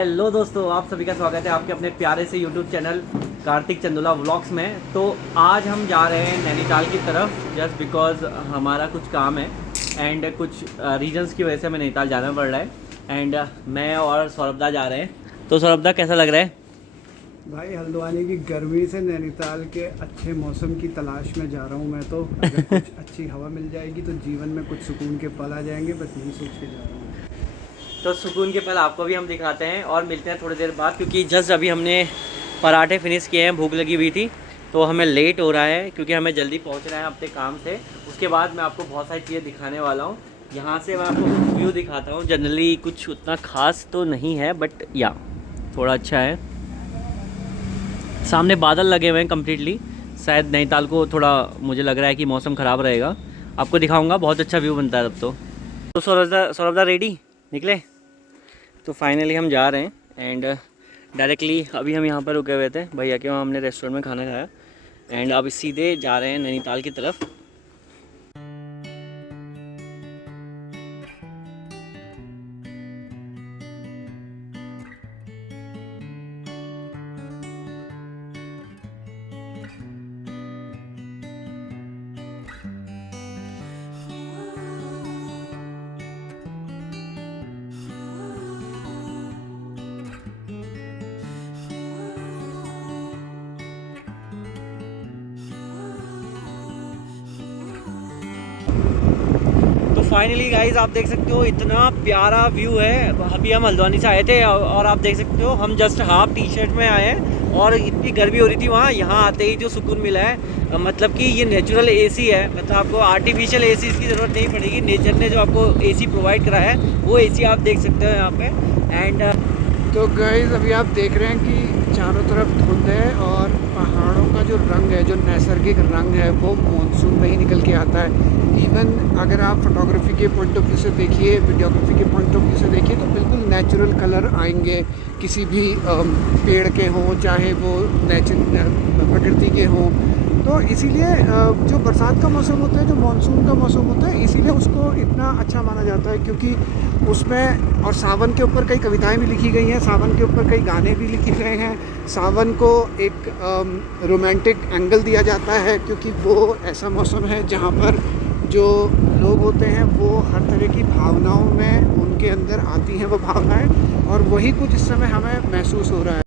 Hello दोस्तों, आप सभी का स्वागत है आपके अपने प्यारे से YouTube channel Kartik Chandola vlogs में। तो आज हम जा रहे हैं नैनीताल की तरफ जस्ट बिकॉज़ हमारा कुछ काम है एंड कुछ रीजंस की वजह से हमें नैनीताल जाना पड़ रहा है एंड मैं और सौरभदा जा रहे हैं। तो सौरभदा कैसा लग रहा है? भाई हल्द्वानी की गर्मी से नैनीताल के अच्छे मौसम की तलाश में जा रहा हूँ मैं। तो अगर कुछ अच्छी हवा मिल जाएगी तो जीवन में कुछ सुकून के पल आ जाएंगे, बस यही सोच के जा रहा हूँ। तो सुकून के पल आपको भी हम दिखाते हैं और मिलते हैं थोड़ी देर बाद, क्योंकि जस्ट अभी हमने पराठे फिनिश किए हैं, भूख लगी हुई थी तो हमें लेट हो रहा है क्योंकि हमें जल्दी पहुंचना है अपने काम से। उसके बाद मैं आपको बहुत सारी चीज़ें दिखाने वाला हूँ। यहाँ से मैं आपको व्यू दिखाता हूँ। जनरली कुछ उतना खास तो नहीं है बट या थोड़ा अच्छा है। सामने बादल लगे हुए हैं कम्प्लीटली। शायद नैनीताल को थोड़ा मुझे लग रहा है कि मौसम ख़राब रहेगा। आपको दिखाऊँगा, बहुत अच्छा व्यू बनता है तब तो सौरभदा रेडी निकले? तो फाइनली हम जा रहे हैं एंड डायरेक्टली अभी हम यहाँ पर रुके हुए थे भैया के वहाँ, हमने रेस्टोरेंट में खाना खाया एंड अब सीधे जा रहे हैं नैनीताल की तरफ। तो फाइनली गाइज आप देख सकते हो इतना प्यारा व्यू है। अभी हम हल्द्वानी से आए थे और आप देख सकते हो हम जस्ट हाफ टी शर्ट में आए हैं और इतनी गर्मी हो रही थी वहाँ। यहाँ आते ही जो सुकून मिला है, मतलब कि ये नेचुरल एसी है। मतलब आपको आर्टिफिशियल एसी की ज़रूरत नहीं पड़ेगी। नेचर ने जो आपको एसी प्रोवाइड करा है वो एसी आप देख सकते हो यहाँ पे। एंड तो गाइस अभी आप देख रहे हैं कि चारों तरफ धुंध है और पहाड़ों का जो रंग है, जो नैसर्गिक रंग है, वो मानसून में ही निकल के आता है। इवन अगर आप फोटोग्राफी के पॉइंट ऑफ व्यू से देखिए, वीडियोग्राफी के पॉइंट ऑफ व्यू से देखिए तो बिल्कुल नेचुरल कलर आएंगे किसी भी पेड़ के हों, चाहे वो प्रकृति के हों। तो इसीलिए जो बरसात का मौसम होता है, जो मानसून का मौसम होता है, इसीलिए उसको इतना अच्छा माना जाता है क्योंकि उसमें और सावन के ऊपर कई कविताएं भी लिखी गई हैं, सावन के ऊपर कई गाने भी लिखे गए हैं। सावन को एक रोमांटिक एंगल दिया जाता है क्योंकि वो ऐसा मौसम है जहाँ पर जो लोग होते हैं वो हर तरह की भावनाओं में उनके अंदर आती हैं वो भावनाएं, और वही कुछ इस समय हमें महसूस हो रहा है।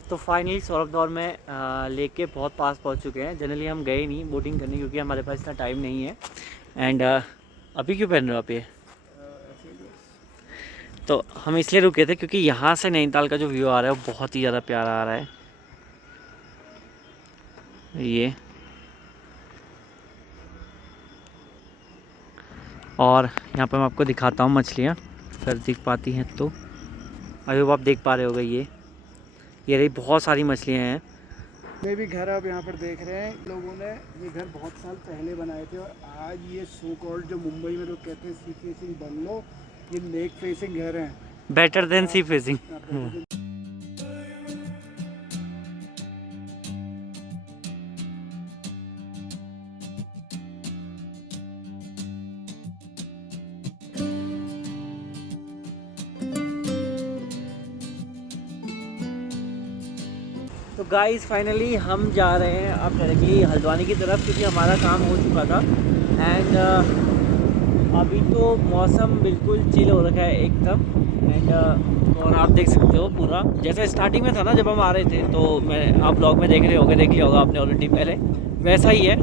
तो फाइनली सौरभ दौर में लेक के बहुत पास पहुँच चुके हैं। जनरली हम गए नहीं बोटिंग करने क्योंकि हमारे पास इतना टाइम नहीं है। एंड अभी क्यों पहन रहे हो आप ये? तो हम इसलिए रुके थे क्योंकि यहाँ से नैनीताल का जो व्यू आ रहा है वो बहुत ही ज़्यादा प्यारा आ रहा है। ये और यहाँ पर मैं आपको दिखाता हूँ मछलियाँ, अगर दिख पाती हैं तो। अभी वो आप देख पा रहे होगे, ये रही बहुत सारी मछलियाँ हैं। ये भी घर आप यहाँ पर देख रहे हैं, लोगों ने ये घर बहुत साल पहले बनाए थे और आज ये सो कॉल्ड, जो मुंबई में लोग कहते हैं सी फेसिंग बंगलो, ये लेक फेसिंग घर हैं। Better than sea facing. तो गाइस फाइनली हम जा रहे हैं अब डायरेक्टली हल्द्वानी की तरफ क्योंकि हमारा काम हो चुका था। एंड अभी तो मौसम बिल्कुल चिल हो रखा है एकदम। एंड और आप देख सकते हो पूरा जैसा स्टार्टिंग में था ना जब हम आ रहे थे, तो मैं आप ब्लॉग में देख रहे होगे, देख लिया होगा आपने ऑलरेडी पहले, वैसा ही है।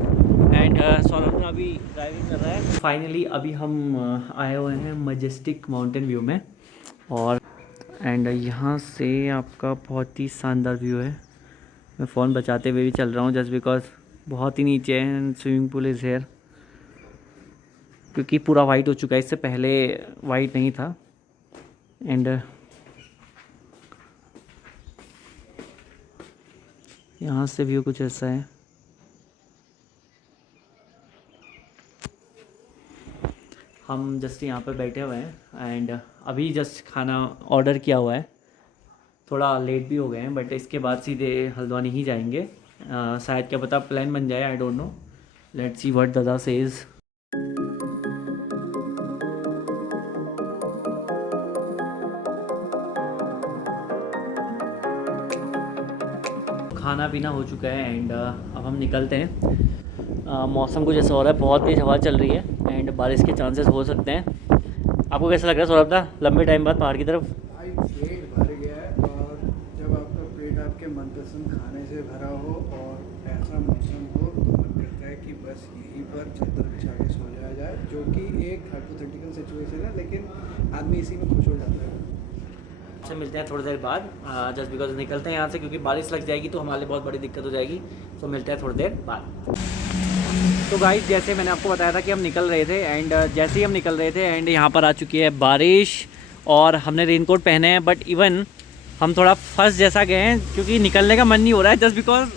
एंड सौरभ अभी ड्राइविंग कर रहा है। फाइनली अभी हम आए हुए हैं मजेस्टिक माउंटेन व्यू में और एंड यहाँ से आपका बहुत ही शानदार व्यू है। मैं फ़ोन बचाते हुए भी चल रहा हूँ जस्ट बिकॉज बहुत ही नीचे है। स्विमिंग पूल इज़ हेयर क्योंकि पूरा वाइट हो चुका है, इससे पहले वाइट नहीं था। एंड यहाँ से व्यू कुछ ऐसा है। हम जस्ट यहाँ पर बैठे हुए हैं एंड अभी जस्ट खाना ऑर्डर किया हुआ है। थोड़ा लेट भी हो गए हैं बट इसके बाद सीधे हल्द्वानी ही जाएंगे शायद क्या पता प्लान बन जाए, I don't know, let's see what दादा सेज। खाना पीना हो चुका है एंड अब हम निकलते हैं। मौसम कुछ ऐसा हो रहा है, बहुत तेज़ हवा चल रही है एंड बारिश के चांसेस हो सकते हैं। आपको कैसा लग रहा है सौरभ दा, लंबे टाइम बाद पहाड़ की तरफ? भाई पेट भर गया है, और जब आपका पेट आपके मनपसंद खाने से भरा हो और ऐसा मौसम हो तो मन करता है कि बस यहीं पर चादर बिछा के सो जाया जाए, जो कि एक हाइपोथेटिकल सिचुएशन है, लेकिन आदमी इसी में खुश हो जाता है। अच्छा, मिलते हैं थोड़ी देर बाद, जस्ट बिकॉज निकलते हैं यहाँ से क्योंकि बारिश लग जाएगी तो हमारे लिए बहुत बड़ी दिक्कत हो जाएगी। तो मिलते हैं थोड़ी देर बाद। तो गाइस, जैसे मैंने आपको बताया था कि हम निकल रहे थे एंड जैसे ही हम निकल रहे थे एंड यहाँ पर आ चुकी है बारिश और हमने रेनकोट पहने हैं, बट इवन हम थोड़ा फंस जैसा गए हैं क्योंकि निकलने का मन नहीं हो रहा है, जस्ट बिकॉज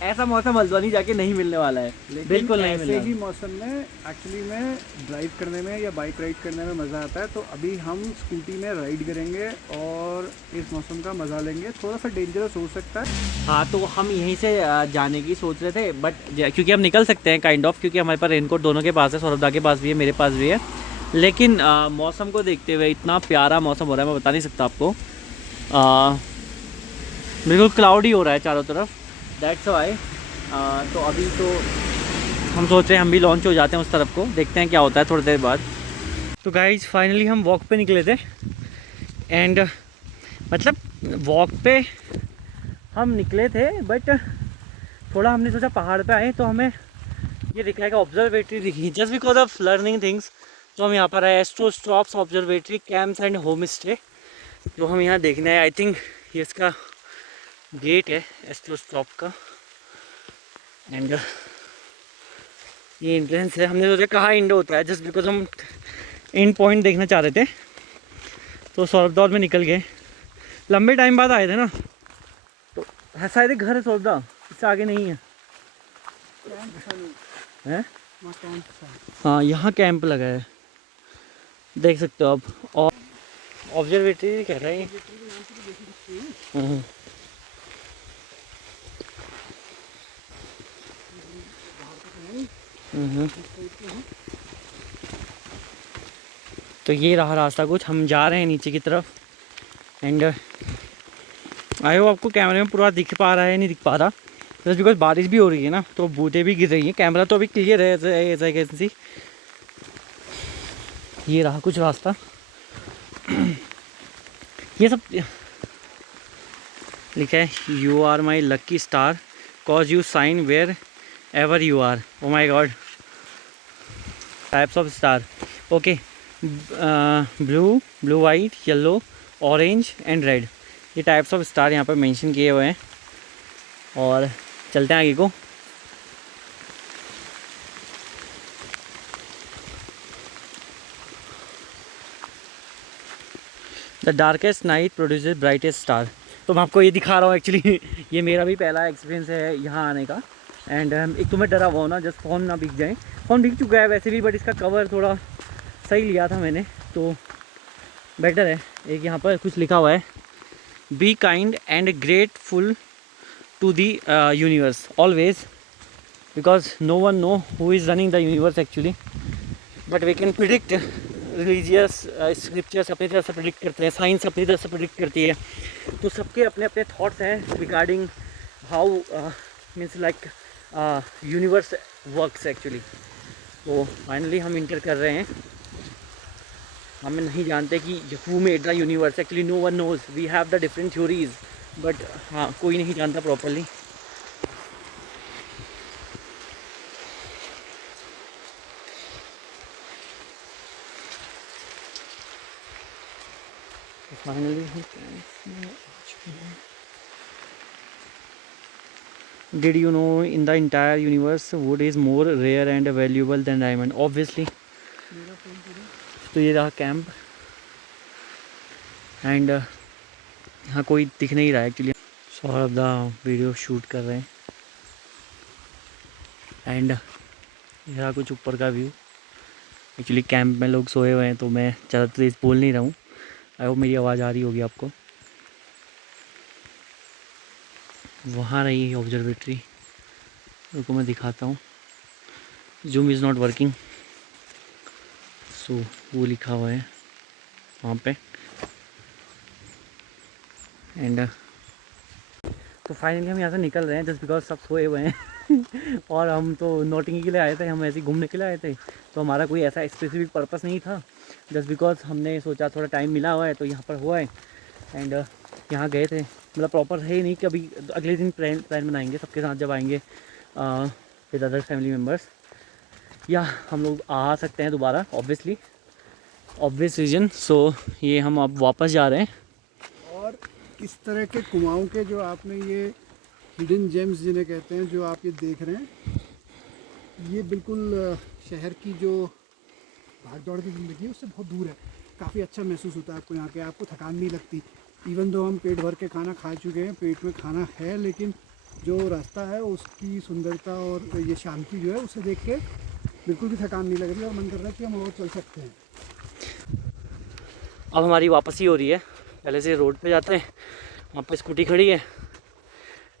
ऐसा मौसम हल्द्वानी जाके नहीं मिलने वाला है, बिल्कुल नहीं मिलने ऐसे वाला। ही मौसम में एक्चुअली में ड्राइव करने में या बाइक राइड करने में मज़ा आता है, तो अभी हम स्कूटी में राइड करेंगे और इस मौसम का मज़ा लेंगे। थोड़ा सा डेंजरस हो सकता है। हाँ, तो हम यहीं से जाने की सोच रहे थे, बट क्योंकि हम निकल सकते हैं काइंड ऑफ, क्योंकि हमारे पास रेनकोट दोनों के पास है, सौरभदा के पास भी है, मेरे पास भी है। लेकिन मौसम को देखते हुए इतना प्यारा मौसम हो रहा है, मैं बता नहीं सकता आपको। बिल्कुल क्लाउडी हो रहा है चारों तरफ, दैट्स वाई। तो अभी तो हम सोच रहे हैं हम भी लॉन्च हो जाते हैं उस तरफ को, देखते हैं क्या होता है थोड़ी देर बाद। तो गाइज फाइनली हम वॉक पे निकले थे एंड मतलब वॉक पे हम निकले थे, बट थोड़ा हमने सोचा पहाड़ पे आए तो हमें ये दिखा है कि ऑब्जर्वेटरी दिखी, just because of learning things. तो हम यहाँ पर आए, Astrostops observatory camps and home stay, जो हम यहाँ देखने आए। आई थिंक ये इसका गेट है एस्ट्रोस्टॉप का एंड ये एंट्रेंस है। हमने सोचा कहाँ इंड होता है, जस्ट बिकॉज हम एंड पॉइंट देखना चाह रहे थे, तो सौरभदा में निकल गए। लंबे टाइम बाद आए थे ना, तो शायद एक घर है सौरभदा, इससे आगे नहीं है, हैं? हाँ, यहाँ कैंप लगा है, देख सकते हो आप। और ऑब्जर्वेटरी कह रहे हैं। तो ये रहा रास्ता, कुछ हम जा रहे हैं नीचे की तरफ एंड आई होप आपको कैमरे में पूरा दिख पा रहा है, नहीं दिख पा रहा, जस्ट बिकॉज बारिश भी हो रही है ना, तो बूंदें भी गिर रही हैं। कैमरा तो अभी क्लियर है एज आई कैन सी। ये रहा कुछ रास्ता। ये सब लिखा है, you are my lucky star cause you shine wherever you are. Oh my god, types of star, okay, blue, blue white, yellow, orange and red, ये टाइप्स ऑफ स्टार यहाँ पर मेंशन किए हुए हैं। और चलते हैं आगे को। The darkest night produces brightest star. तो मैं आपको ये दिखा रहा हूँ एक्चुअली ये मेरा भी पहला एक्सपीरियंस है यहाँ आने का एंड एक तो मैं डरा हुआ हूँ ना, जस्ट फ़ोन ना भीग जाए। फ़ोन भीग चुका है वैसे भी, बट इसका कवर थोड़ा सही लिया था मैंने, तो बेटर है। एक यहाँ पर कुछ लिखा हुआ है, be kind and grateful to the universe always, because no one know who is running the universe actually, but we can predict. Religious scriptures अपनी तरफ से प्रिडिक्ट करते हैं, साइंस अपनी तरफ से प्रिडिक्ट करती है, तो सबके अपने अपने थॉट्स हैं regarding how means like universe works actually. तो फाइनली हम इंटर कर रहे हैं। हम नहीं जानते कि who made the universe, actually no one knows, we have the different theories, but हाँ कोई नहीं जानता properly. Finally did you know in the entire universe wood is more rare and valuable than diamond, obviously. तो ये रहा camp and यहाँ कोई दिख नहीं रहा है एक्चुअली। सौरभ दा वीडियो शूट कर रहे हैं एंड ये रहा कुछ ऊपर का व्यू। एक्चुअली कैंप में लोग सोए हुए हैं, तो मैं ज़्यादा तेज़ बोल नहीं रहा हूँ। आई होप मेरी आवाज़ आ रही होगी आपको। वहाँ रही ऑब्जर्वेटरी रुको मैं दिखाता हूँ। जूम इज़ नॉट वर्किंग, सो वो लिखा हुआ है वहाँ पे। एंड तो फाइनली हम यहाँ से निकल रहे हैं जस्ट बिकॉज सब सोए हुए हैं और हम तो नोटिंग के लिए आए थे, हम ऐसे ही घूमने के लिए आए थे। तो हमारा कोई ऐसा स्पेसिफिक पर्पस नहीं था, जस्ट बिकॉज हमने सोचा थोड़ा टाइम मिला हुआ है तो यहाँ पर हुआ है। एंड यहाँ गए थे, मतलब प्रॉपर है ही नहीं कि अभी अगले दिन प्लान बनाएंगे सबके साथ जब आएंगे विद अदर फैमिली मेम्बर्स, या हम लोग आ सकते हैं दोबारा ऑब्वियसली, ऑब्वियस रीजन। सो ये हम अब वापस जा रहे हैं। और इस तरह के कुमाऊं के जो आपने ये हिडन जेम्स जिन्हें कहते हैं, जो आप ये देख रहे हैं, ये बिल्कुल शहर की जो भाग दौड़ की ज़िंदगी है उससे बहुत दूर है। काफ़ी अच्छा महसूस होता है आपको यहाँ के, आपको थकान नहीं लगती। इवन दो हम पेट भर के खाना खा चुके हैं, पेट में खाना है, लेकिन जो रास्ता है उसकी सुंदरता और ये शांति जो है उसे देख के बिल्कुल भी थकान नहीं लग रही और मन कर रहा है कि हम और चल सकते हैं। अब हमारी वापसी हो रही है, पहले से रोड पे जाते हैं, वहाँ पे स्कूटी खड़ी है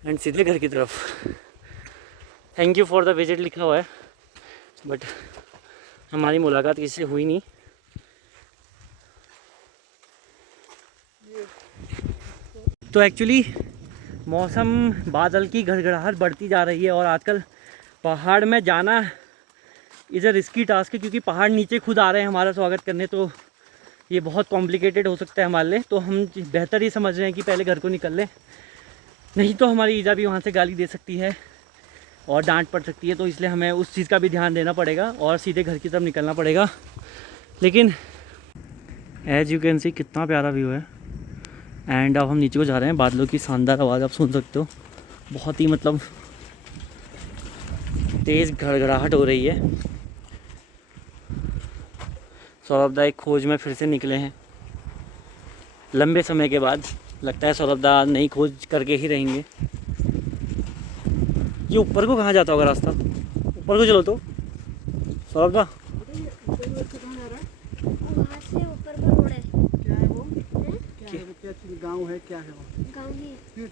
एंड सीधे घर की तरफ। Thank you for the visit लिखा हुआ है, बट हमारी मुलाकात किसी से हुई नहीं। तो एक्चुअली मौसम बादल की गड़गड़ाहट बढ़ती जा रही है और आजकल पहाड़ में जाना इज़ अ रिस्की टास्क है, क्योंकि पहाड़ नीचे खुद आ रहे हैं हमारा स्वागत करने, तो ये बहुत कॉम्प्लिकेटेड हो सकता है हमारे लिए। तो हम बेहतर ही समझ रहे हैं कि पहले घर को निकल लें, नहीं तो हमारी ईजा भी वहाँ से गाली दे सकती है और डांट पड़ सकती है। तो इसलिए हमें उस चीज़ का भी ध्यान देना पड़ेगा और सीधे घर की तरफ निकलना पड़ेगा। लेकिन एज यू कैन सी कितना प्यारा व्यू है। एंड अब हम नीचे को जा रहे हैं, बादलों की शानदार आवाज़ आप सुन सकते हो, बहुत ही मतलब तेज़ गड़गड़ाहट हो रही है। सौरभ दा एक खोज में फिर से निकले हैं लंबे समय के बाद। लगता है सौरभ दा नई खोज करके ही रहेंगे। ये ऊपर को कहाँ जाता होगा रास्ता? ऊपर को चलो तो सौरभ दा। वहाँ से ऊपर का रोड है। क्या है वो? क्या गाँव है, क्या है वो? गाँव ही है।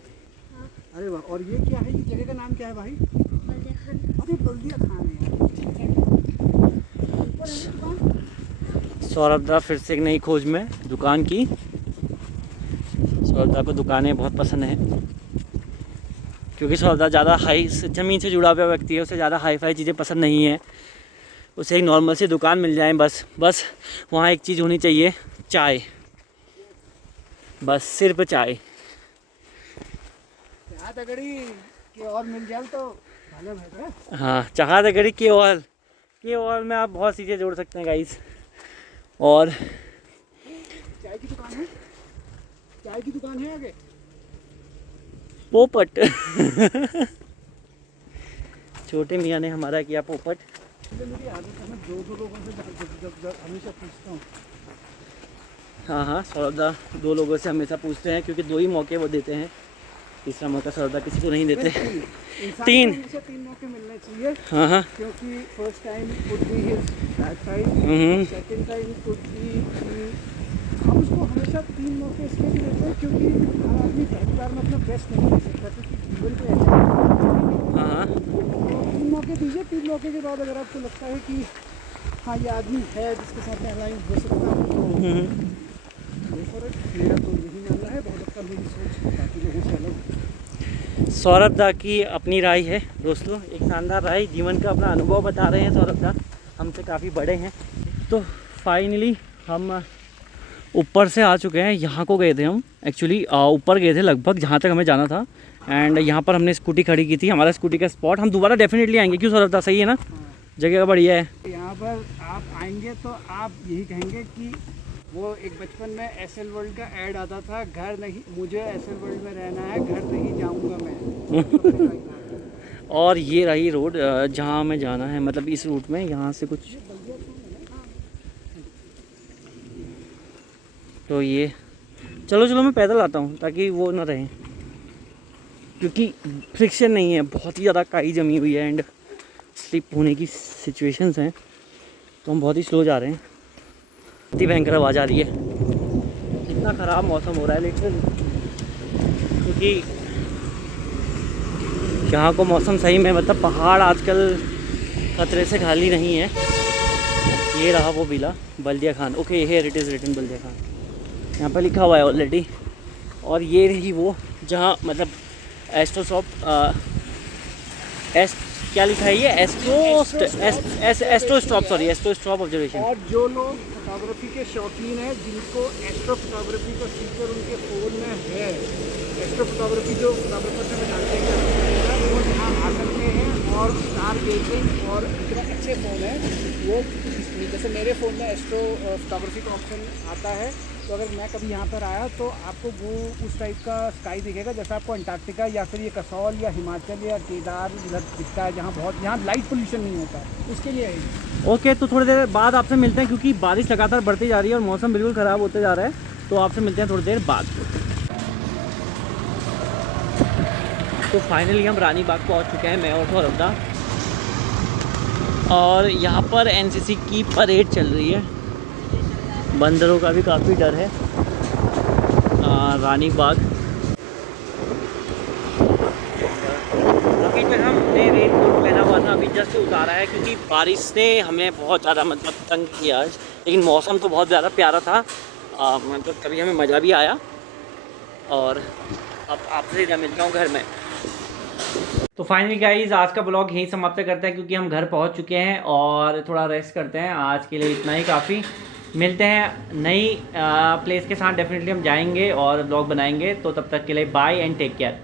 हाँ। अरे वाह, और ये क्या है, ये जगह का नाम क्या है भाई? बल्दिया खान। अरे बल्दिया खान है यार, ठीक है। ऊपर है ना दुकान? सौरभ दा फिर से एक नई खोज में दुकान की। सौरभ दा को दुकानें बहुत पसंद हैं, क्योंकि सौरभ दा ज़्यादा हाई ज़मीन से जुड़ा हुआ व्यक्ति है, उसे ज़्यादा हाई फाई चीज़ें पसंद नहीं है। उसे एक नॉर्मल सी दुकान मिल जाए बस वहाँ एक चीज़ होनी चाहिए, चाय, बस सिर्फ चाय। चाह तगड़ी कि और मिल जाए तो भले बेहतर। हाँ, चाह तगड़ी के और में आप बहुत चीज़ें जोड़ सकते हैं गाइस। और चाय की दुकान है, चाय की दुकान है आगे। पोपट छोटे मियाँ ने हमारा किया पोपट। मेरी आदत है, मैं दो लोगों से जब हमेशा पूछता हूँ। हाँ, सौरभ दा 2 लोगों से हमेशा पूछते हैं, क्योंकि 2 ही मौके वो देते हैं, तीसरा मौका सौरभ दा किसी को नहीं देते। तीन मौके मिलने चाहिए। हाँ, क्योंकि first time would be his bad side, second time would be, हम उसको हमेशा 3 मौके इसलिए भी देते हैं क्योंकि हर आदमी पहली बार में अपना बेस्ट नहीं दे सकता, क्योंकि जीवन पे ऐसा हाँ, तो 3 मौके दीजिए। 3 मौके के बाद अगर आपको लगता है कि हाँ ये आदमी है जिसके साथ में अलाइन हो सकता है तो मेरा तो यही मानना है। बहुत अच्छा मेरी सोच बाकी लोगों से अलग। सौरभ दा की अपनी राय है दोस्तों, एक शानदार राय, जीवन का अपना अनुभव बता रहे हैं सौरभ दा, हमसे काफ़ी बड़े हैं। तो फाइनली हम ऊपर से आ चुके हैं, यहाँ को गए थे हम एक्चुअली, ऊपर गए थे लगभग जहाँ तक हमें जाना था। एंड यहाँ पर हमने स्कूटी खड़ी की थी, हमारा स्कूटी का स्पॉट। हम दोबारा डेफिनेटली आएंगे, क्यों सौरभ दा, सही है ना? जगह बढ़िया है। यहाँ पर आप आएंगे तो आप यही कहेंगे कि वो एक बचपन में एसएल वर्ल्ड का ऐड आता था, घर नहीं, मुझे एसएल वर्ल्ड में रहना है, घर नहीं जाऊँगा मैं। और ये रही रोड जहाँ हमें जाना है, मतलब इस रूट में, यहाँ से कुछ तो ये चलो मैं पैदल आता हूँ ताकि वो ना रहे, क्योंकि फ्रिक्शन नहीं है, बहुत ही ज़्यादा काई जमी हुई है एंड स्लिप होने की सिचुएशंस हैं, तो हम बहुत ही स्लो जा रहे हैं। इतनी भयंकर आवाज़ आ रही है, इतना ख़राब मौसम हो रहा है लिटरली, क्योंकि यहाँ को मौसम सही में मतलब पहाड़ आजकल खतरे से खाली नहीं है। ये रहा वो villa Baldiya Khan. Okay, here it is written Baldiya Khan, यहाँ पर लिखा हुआ है ऑलरेडी। और ये रही वो जहाँ मतलब एस्ट्रो शॉप क्या लिखा है ये, astro stop, sorry astro stop observation. और जो लोग फोटोग्राफी के शौकीन हैं, जिनको एस्ट्रो फोटोग्राफी का फीचर उनके फ़ोन में है, एस्ट्रो फोटोग्राफी जो फोटोग्राफर से मैं जानते हैं वो यहाँ आ सकते हैं और स्टार गेजिंग और इतने अच्छे फ़ोन है वो। जैसे मेरे फ़ोन में एस्ट्रो फोटोग्राफी का ऑप्शन आता है, तो अगर मैं कभी यहाँ पर आया तो आपको वो उस टाइप का स्काई दिखेगा जैसा आपको अंटार्कटिका या फिर ये कसौल या हिमाचल या केदार इधर दिखता है, जहाँ लाइट पोल्यूशन नहीं होता है, उसके लिए है। ओके, तो थोड़ी देर बाद आपसे मिलते हैं क्योंकि बारिश लगातार बढ़ती जा रही है और मौसम बिल्कुल ख़राब होते जा रहा है। तो आपसे मिलते हैं थोड़ी देर बाद। तो फाइनली हम रानी बाग पहुँच चुके हैं, मैं और सौरभदा। और यहाँ पर एनसीसी की परेड चल रही है। बंदरों का भी काफ़ी डर है। रानी बाग अभी तक हमने रेन कोट पहना हुआ था, अभी जस्ट उतारा है क्योंकि बारिश ने हमें बहुत ज़्यादा मतलब तंग किया आज। लेकिन मौसम तो बहुत ज़्यादा प्यारा था, मतलब कभी हमें मज़ा भी आया। और अब आपसे सीधा मिलता हूँ घर में। तो फाइनली गाइस, आज का ब्लॉग यहीं समाप्त करते हैं क्योंकि हम घर पहुंच चुके हैं और थोड़ा रेस्ट करते हैं। आज के लिए इतना ही काफ़ी। मिलते हैं नई प्लेस के साथ, डेफिनेटली हम जाएंगे और ब्लॉग बनाएंगे। तो तब तक के लिए बाय एंड टेक केयर।